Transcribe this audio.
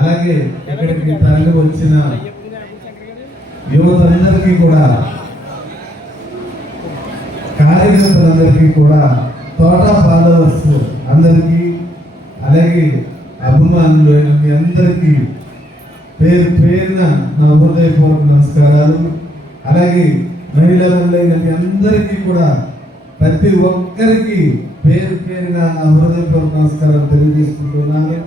అలాగే ఇక్కడికి తరలి వచ్చిన యువతందరికీ కూడా, కార్యకర్తలందరికీ కూడా, తోట ఫాలోవర్స్ అందరికీ, అలాగే అభిమానులు మీ అందరికీ పేరు పేరున నా హృదయపూర్వక నమస్కారాలు. అలాగే మహిళలైన మీ అందరికీ కూడా ప్రతి ఒక్కరికి పేరు పేరున నా హృదయపూర్వక నమస్కారాలు తెలియజేసుకుంటున్నాను.